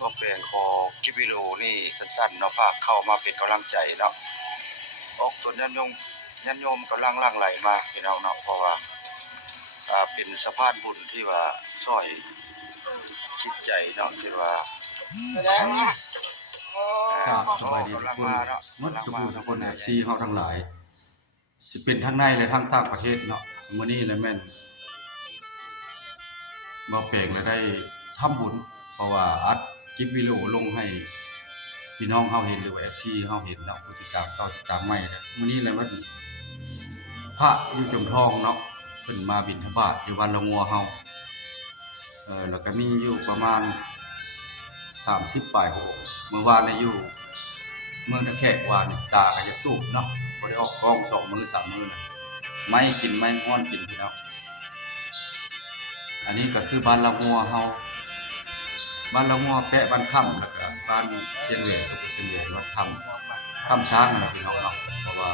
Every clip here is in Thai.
ก็แปลงขอคลิปวิดีโอนี่สั้นๆเนาะฝากเข้ามาเป็นกำลังใจเนาะออกตัวญาติโยมกำลังหลั่งไหลมาพี่น้องเนาะเพราะว่าเป็นสะพานบุญที่ว่าช่วยจิตใจเนาะที่ว่าครับสบายดีทุกคนมดสุขทุกคนFC เฮาทั้งหลายสิเป็นทั้งในและทั้งต่างประเทศเนาะมื้อนี้เลยแม่นบ่แปลงและได้ทำบุญเพราะว่าอัดคลิปวิดีโอลงให้พี่น้องเฮาเห็นหรือว่า FC เฮาเห็นเนาะผู้ติดตามเก่าติดตามใหม่นะมื้อนี้เลยมันพระอยู่จมทองเนาะเพิ่นมาบิณฑบาตอยู่บ้านละงัวเฮาแล้วก็มีอยู่ประมาณ30ปลายโหเมื่อวานนี้อยู่เมืองตะแขกว่านี่ตาก็จะตูบเนาะบ่ได้ออกกอง2มื้อ3มื้อน่ะไม่กินไม่ฮ้อนกินพี่น้องอันนี้ก็คือบ้านละงัวเฮาบ้านละงัวแปะบ้านค่ำแล้วก็บ้านเชียงแหลก็เชียงแหลวัดค่ำช้างนะพี่น้องเนาะเพราะว่า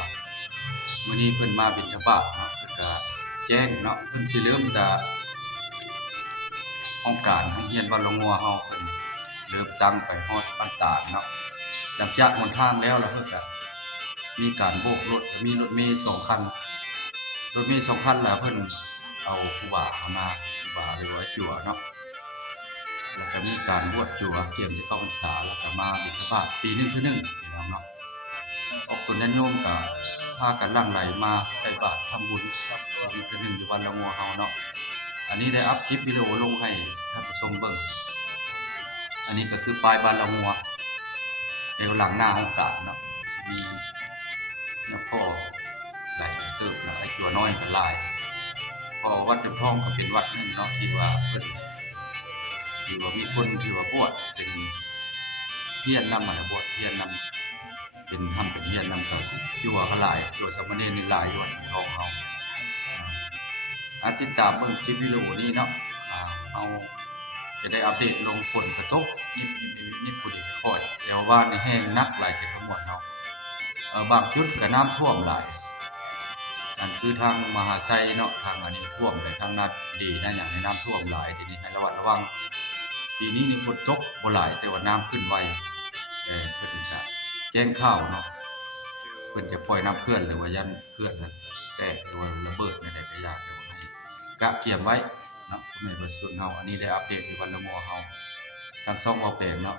มื้อนี้เพิ่นมาบิณฑบาตเนาะเพิ่นก็แจ้งเนาะเพิ่นสิเริ่มจะโครงการให้เฮียนบ้านละงัวเฮาเพิ่นเริ่มตั้งไปฮอดบ้านตาดเนาะหลังจากหนทางแล้วเพิ่นก็มีการโบกรถมีรถเมล์2คันรถเมล์2คันแล้วเพิ่นเอาครูบาเข้ามาครูบาไปไว้จั่วเนาะแล้วก็มีการบวชจั่วเตรียมสิเข้าพรรษาแล้วก็มาบิณฑบาตปีนึงเทื่อนึงพี่น้องเนาะออกคนญาติโยมก็พากันหลั่งไหลมาใส่บาตรทำบุญปีนึงเทื่อนึงอยู่บ้านละงัวเฮาเนาะอันนี้ได้อัปคลิปวิดีโอลงให้ท่านผู้ชมเบิ่งอันนี้ก็คือปลายบ้านละงัวแนวหลังหน้าของศาลเนาะสิมีเนี่ยพ่อหลายเติบเนาะไอ้จั่วน้อยก็หลายพอวัดจำทองก็เป็นวัดนึงเนาะที่ว่าเพิ่นที่ว่ามีคนที่ว่าบวชเป็นเฮียนนำมาบวชเฮียนนำเป็นทำเป็นเฮียนนำกับจั่วก็หลายจั่วสามเณรนี่หลายอยู่วัดจำทองเฮาติดตามเบิ่งคลิปวิดีโอนี้เนาะเอาจะได้อัปเดตลงฝนกระตกนิดผู้ดีค่อยแต่ว่านี่แห้งนักหลายทั้งหมดเนาะบางจุดก็น้ำท่วมหลายนั่นคือทางมหาไซเนาะทางอันนี้ท่วมแต่ทางนั้นดีนะอย่างในน้ำท่วมหลายทีนี้ให้ระวังปีนี้นี่ฝนตกบ่หลายแต่ว่าน้ำขึ้นไวเพิ่นจะแจ้งข่าวเนาะเพิ่นจะปล่อยน้ำเขื่อนหรือว่ายันเขื่อนนั้นแตกหรือว่าระเบิดในใดก็ยากแต่ว่าให้กะเตรียมไว้เนาะในประชาชนเฮาอันนี้ได้อัปเดตที่วันละงัวเฮาทางช่องบ่แปลงเนาะ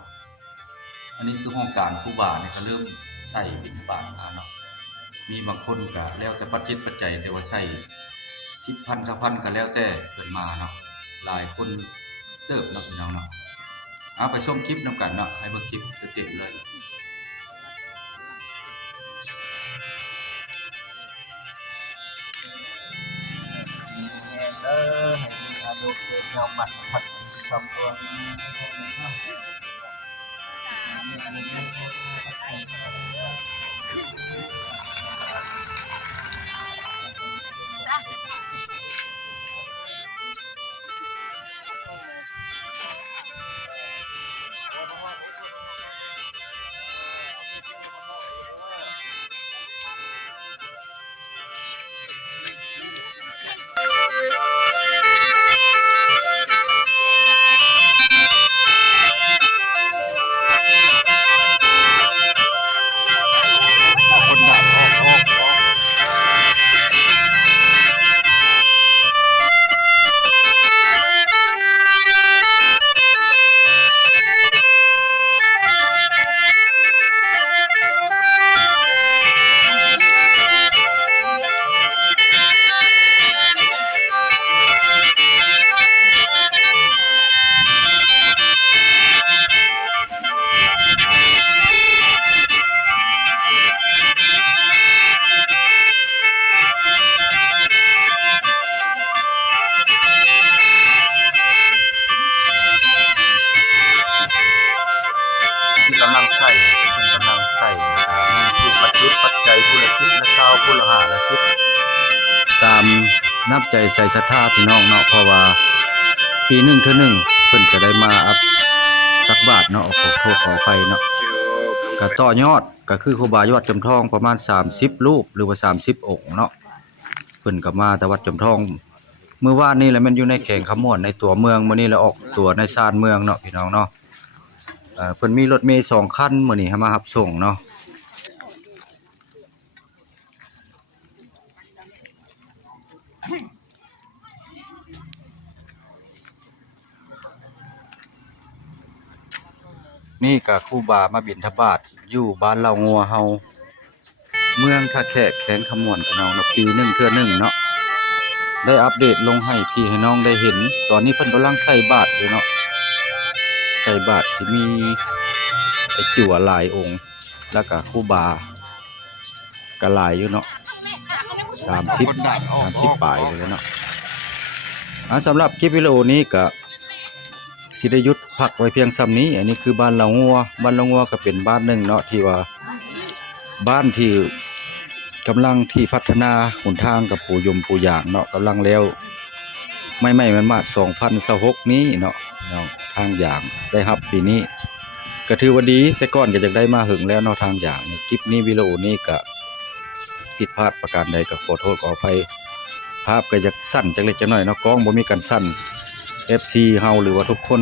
อันนี้คือโครงการครูบานี่ก็เริ่มใส่บิณฑบาตมาเนาะมีบางคนก็แล้วแต่ปัจจัยแต่ว่าใส่10,000 20,000ก็แล้วแต่เพิ่นมาเนาะหลายคนเติบเนาะพี่น้องเนาะเอาไปชมคลิปนำกันเนาะให้เบิ่งคลิปเต็มๆเลยให้ลูกเป็นยอมบัตรพัดครอบครัวกำลังใส่เพิ่นกำลังใส่มีผู้ปัจจัยผู้ละ10ละ20ผู้ละ5ละ10ตามน้ำใจใส่ศรัทธาพี่น้องเนาะเพราะว่าปีนึงเทื่อนึงเพิ่นจะได้มาอัปตักบาตรเนาะขอโทษขออภัยเนาะก็ต่อยอดก็คือครูบายอดจำทองประมาณ30รูปหรือว่า30องค์เนาะเพิ่นก็มาแต่วัดจำทองเมื่อวานนี้แหละมันอยู่ในแข่งขมวนในตัวเมืองมื้อนี้แล้วออกตัวในชานเมืองเนาะพี่น้องเนาะ เพิ่นมีรถเมล์2คันมื้อนี้ให้มารับส่งเนาะนี่ก็ครูบามาบิณฑบาตอยู่บ้านเหล่างัวเฮาเมืองท่าแขกแขวงขมวนพี่น้องเนาะปีหนึ่งเทื่อหนึ่งเนาะได้อัปเดตลงให้พี่ให้น้องได้เห็นตอนนี้เพิ่นกำลังใส่บาตรอยู่เนาะใส่บาตรสิมีไอ้จั่วหลายองค์แล้วก็ครูบาก็หลายอยู่เนาะ30ปลายเลยเนาะสำหรับคลิปวิดีโอนี้ก็สิได้หยุดพักไว้เพียงส่ำนี้ อันนี้คือบ้านเหล่างัวบ้านเหล่างัวก็เป็นบ้านหนึ่งเนาะที่ว่าบ้านที่กำลังที่พัฒนาหนทางกับปู่ยมปู่ย่างเนาะกำลังแล้วไม่มันมา2026นี้เนาะทางอย่างได้รับปีนี้ก็ถือว่าดีแต่ก่อนก็อยากได้มาหึงแล้วเนาะทางอย่างในคลิปนี้วิดีโอนี้ก็ผิดพลาดประการใดก็ขอโทษขออภัยภาพก็อยากสั้นจักเล็กจักน้อยเนาะกล้องบ่มีการสั้น FC เฮาหรือว่าทุกคน